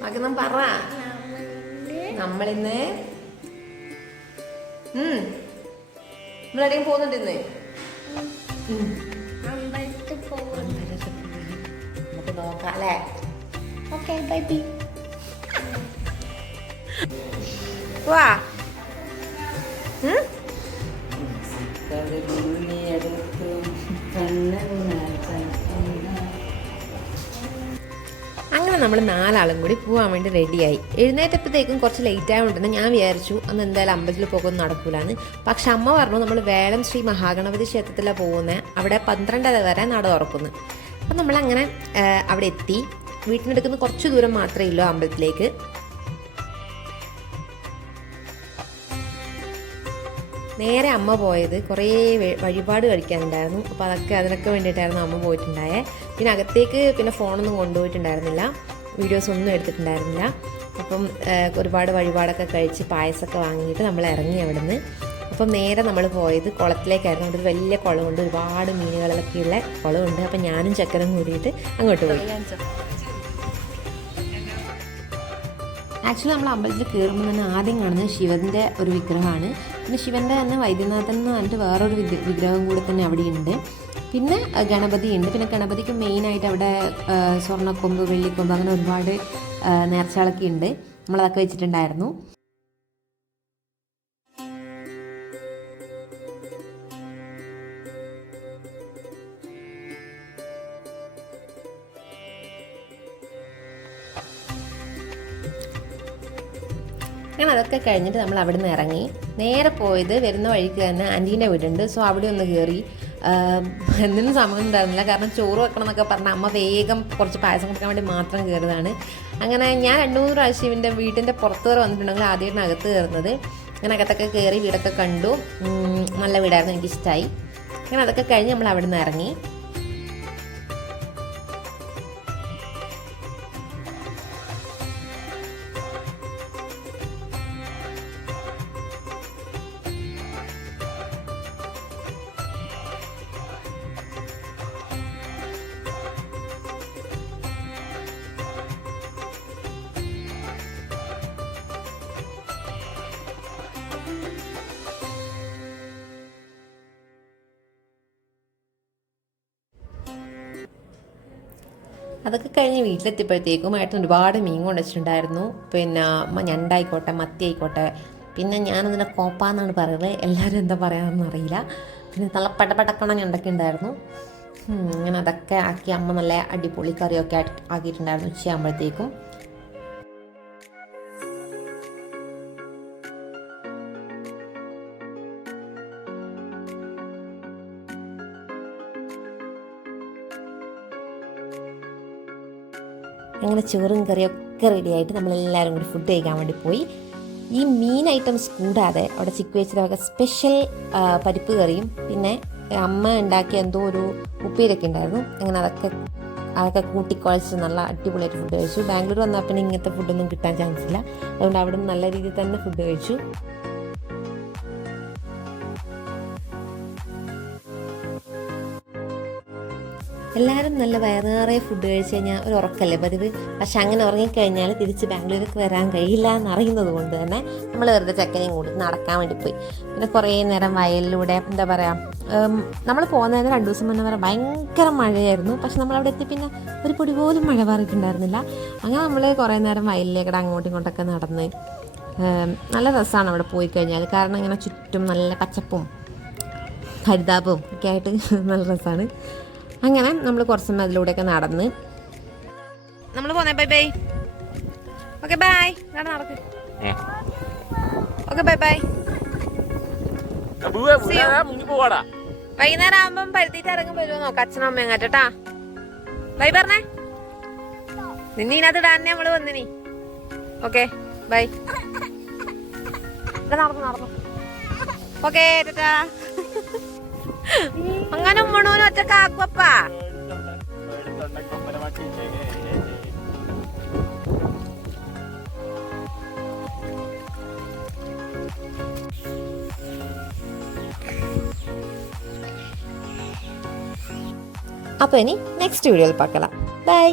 മകനും പറ നമ്മളിന്ന് നമ്മളെവിടെയും പോകുന്നുണ്ട് ഇന്ന് നമുക്ക് നോക്കാം അല്ലേ. Okay bye. വാ അങ്ങനെ നമ്മൾ 4 ആളും കൂടി പോകാൻ വേണ്ടി റെഡിയായി. എഴുന്നേറ്റപ്പോഴത്തേക്കും കുറച്ച് ലേറ്റ് ആയതുകൊണ്ടെന്ന് ഞാൻ വിചാരിച്ചു അന്ന് എന്തായാലും അമ്പലത്തിൽ പോകുമെന്ന് നടക്കൂലെന്ന്. പക്ഷെ അമ്മ പറഞ്ഞു നമ്മൾ വേളം ശ്രീ മഹാഗണപതി ക്ഷേത്രത്തിലാണ് പോകുന്നത്, അവിടെ 12:30 വരെ നട തുറക്കുന്നു. അപ്പം നമ്മളങ്ങനെ അവിടെ എത്തി. വീട്ടിനെടുക്കുന്ന കുറച്ച് ദൂരം മാത്രമേ ഉള്ളൂ അമ്പലത്തിലേക്ക്. നേരെ അമ്മ പോയത് കുറേ വഴിപാട് കഴിക്കാനുണ്ടായിരുന്നു. അപ്പോൾ അതിനൊക്കെ വേണ്ടിയിട്ടായിരുന്നു അമ്മ പോയിട്ടുണ്ടായേ. പിന്നെ അകത്തേക്ക് ഫോണൊന്നും കൊണ്ടുപോയിട്ടുണ്ടായിരുന്നില്ല, വീഡിയോസ് ഒന്നും എടുത്തിട്ടുണ്ടായിരുന്നില്ല. അപ്പം ഒരുപാട് വഴിപാടൊക്കെ കഴിച്ച് പായസമൊക്കെ വാങ്ങിയിട്ട് നമ്മൾ ഇറങ്ങി അവിടെ നിന്ന്. അപ്പം നേരെ നമ്മൾ പോയത് കുളത്തിലേക്കായിരുന്നു. അവിടെ ഒരു വലിയ കുളമുണ്ട്, ഒരുപാട് മീനുകളൊക്കെയുള്ള കുളമുണ്ട്. അപ്പം ഞാനും ചക്കനും കൂടിയിട്ട് അങ്ങോട്ട് പോയി. ആക്ച്വലി നമ്മൾ അമ്പലത്തിൽ കയറുമ്പോൾ തന്നെ ആദ്യം കാണുന്നത് ശിവൻ്റെ ഒരു വിഗ്രഹമാണ്. പിന്നെ ശിവൻ്റെ തന്നെ വൈദ്യനാഥൻ എന്ന് പറഞ്ഞിട്ട് വേറൊരു വിഗ്രഹം കൂടി തന്നെ അവിടെയുണ്ട്. പിന്നെ ഗണപതി ഉണ്ട്. പിന്നെ ഗണപതിക്ക് മെയിനായിട്ട് അവിടെ സ്വർണ്ണക്കൊമ്പ്, വെള്ളിക്കൊമ്പ്, അങ്ങനെ ഒരുപാട് നേർച്ചകളൊക്കെ ഉണ്ട്. നമ്മളതൊക്കെ വെച്ചിട്ടുണ്ടായിരുന്നു. അങ്ങനെ അതൊക്കെ കഴിഞ്ഞിട്ട് നമ്മൾ അവിടെ നിന്ന് ഇറങ്ങി. നേരെ പോയത് വരുന്ന വഴിക്ക് തന്നെ ആൻറ്റീൻ്റെ വീടുണ്ട്. സോ അവിടെ ഒന്ന് കയറി. എന്തിനും സമയം ഉണ്ടായിരുന്നില്ല, കാരണം ചോറ് വെക്കണം എന്നൊക്കെ പറഞ്ഞാൽ അമ്മ വേഗം കുറച്ച് പായസം കൊടുക്കാൻ വേണ്ടി മാത്രം കയറിയതാണ്. അങ്ങനെ ഞാൻ 2-3 പ്രാവശ്യം ഇവൻ്റെ വീട്ടിൻ്റെ പുറത്ത് വരെ വന്നിട്ടുണ്ടെങ്കിൽ ആദ്യമായിട്ട് അകത്ത് കയറുന്നത്. അങ്ങനെ അകത്തൊക്കെ കയറി വീടൊക്കെ കണ്ടു. നല്ല വീടായിരുന്നു, എനിക്കിഷ്ടമായി. അങ്ങനെ അതൊക്കെ കഴിഞ്ഞ് നമ്മൾ അവിടെ നിന്ന് ഇറങ്ങി. അതൊക്കെ കഴിഞ്ഞ് വീട്ടിലെത്തിയപ്പോഴത്തേക്കും ഏട്ടൻ ഒരുപാട് മീൻ കൊണ്ടുവച്ചിട്ടുണ്ടായിരുന്നു. പിന്നെ ഞണ്ടായിക്കോട്ടെ, മത്തി ആയിക്കോട്ടെ. പിന്നെ ഞാനതിനെ കോപ്പാന്നാണ് പറയുന്നത്, എല്ലാവരും എന്താ പറയാമെന്ന് അറിയില്ല. പിന്നെ നല്ല പടപടക്കണ ഞണ്ടൊക്കെ ഉണ്ടായിരുന്നു. അങ്ങനെ അതൊക്കെ ആക്കി അമ്മ നല്ല അടിപൊളി കറിയൊക്കെ ആക്കിയിട്ടുണ്ടായിരുന്നു ഉച്ചയാകുമ്പോഴത്തേക്കും. അങ്ങനെ ചോറും കറിയൊക്കെ റെഡിയായിട്ട് നമ്മളെല്ലാവരും കൂടി ഫുഡ് കഴിക്കാൻ വേണ്ടി പോയി. ഈ മീൻ ഐറ്റംസ് കൂടാതെ അവിടെ ചിക്കു വെച്ചതൊക്കെ സ്പെഷ്യൽ പരിപ്പ് കറിയും പിന്നെ അമ്മ ഉണ്ടാക്കിയ എന്തോ ഒരു ഉപ്പേരൊക്കെ ഉണ്ടായിരുന്നു. അങ്ങനെ അതൊക്കെ കൂട്ടിക്കുഴച്ച് നല്ല അടിപൊളിയായിട്ട് ഫുഡ് കഴിച്ചു. ബാംഗ്ലൂർ വന്നാൽ പിന്നെ ഇങ്ങനത്തെ ഫുഡൊന്നും കിട്ടാൻ ചാൻസ് ഇല്ല, അതുകൊണ്ട് അവിടെ നിന്ന് നല്ല രീതിയിൽ തന്നെ ഫുഡ് കഴിച്ചു. എല്ലാവരും നല്ല വയറേറെ ഫുഡ് കഴിച്ച് കഴിഞ്ഞാൽ ഒരു ഉറക്കല്ലേ പതിവ്. പക്ഷെ അങ്ങനെ ഉറങ്ങിക്കഴിഞ്ഞാൽ തിരിച്ച് ബാംഗ്ലൂർക്ക് വരാൻ കഴിയില്ല എന്നറിയുന്നത് കൊണ്ട് തന്നെ നമ്മൾ വെറുതെ ചെക്കനെയും കൂടി നടക്കാൻ വേണ്ടി പോയി. പിന്നെ കുറേ നേരം വയലിലൂടെ എന്താ പറയുക, നമ്മൾ പോകുന്നതിന് 2 ദിവസം മുന്നേ വരെ ഭയങ്കര മഴയായിരുന്നു. പക്ഷെ നമ്മളവിടെ എത്തി പിന്നെ ഒരു പൊടി പോലും മഴ പാറിയിട്ടുണ്ടായിരുന്നില്ല. അങ്ങനെ നമ്മൾ കുറേ നേരം വയലിലേക്കൂടെ അങ്ങോട്ടും ഇങ്ങോട്ടൊക്കെ നടന്ന് നല്ല രസമാണ് അവിടെ പോയി കഴിഞ്ഞാൽ. കാരണം ഇങ്ങനെ ചുറ്റും നല്ല പച്ചപ്പും ഹരിതാപവും ഒക്കെ ആയിട്ട് നല്ല രസമാണ്. അങ്ങനെ നമ്മൾ കുറച്ച് സമയം അതിലൂടെയൊക്കെ നടന്ന് നമ്മൾ പോന്നേ. ബൈ. Okay bye. നടക്ക്. Okay bye. വൈകുന്നേരം ആകുമ്പം പരുത്തിയിട്ട് ഇറങ്ങും വരുമോ നോക്കാം, അച്ഛനും അമ്മയും അങ്ങാറ്റാ. ബൈ പറഞ്ഞേ. നിന്നെ ഇതിനകത്ത് ഇടാൻ നമ്മള് വന്നിനി. Okay bye. നടന്നു. Okay ta-ta. അങ്ങനെ ഉമ്മണൂനും ഒറ്റക്ക് ആക്കുവപ്പാ. അപ്പോൾ ഇനി നെക്സ്റ്റ് വീഡിയോയിൽ பார்க்கலாம். ബൈ.